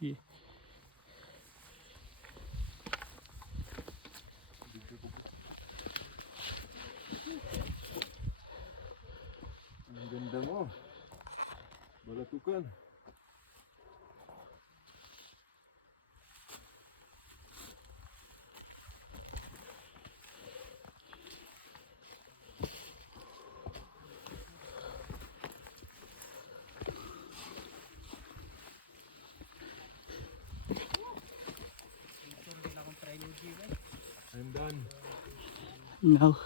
Yeah. Ang ganda mo. Balatukan. I'm done. Now,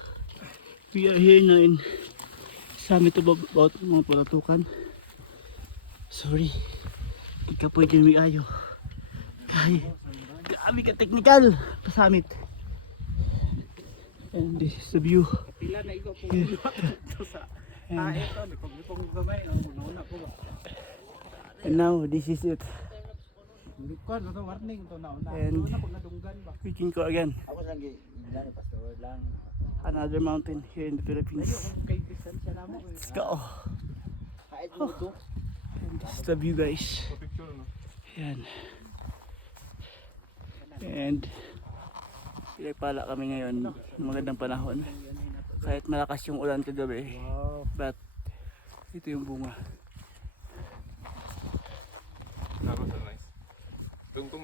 we are here now in summit about mga palatukan. Sorry, di ka pwede may ayo. Kaya, grabe ka technical pa summit. And this is the view. Pila na ikaw kung ito sa ito, kung gamay, una ko ba? And now, this is it. Hindi ko, ano warning ito na una. And Una pag nadunggan ba? we can go again. Ako lang, ilan pastor lang. Another mountain here in the Philippines. Kay distansya na mo. Let's go. Kahit mo ito. And this is the view, guys. Picture no? Yan. And pinagpala kami ngayon ng magandang panahon. Kahit malakas yung ulan kagabi. But ito yung bunga. That was so nice. Tungtong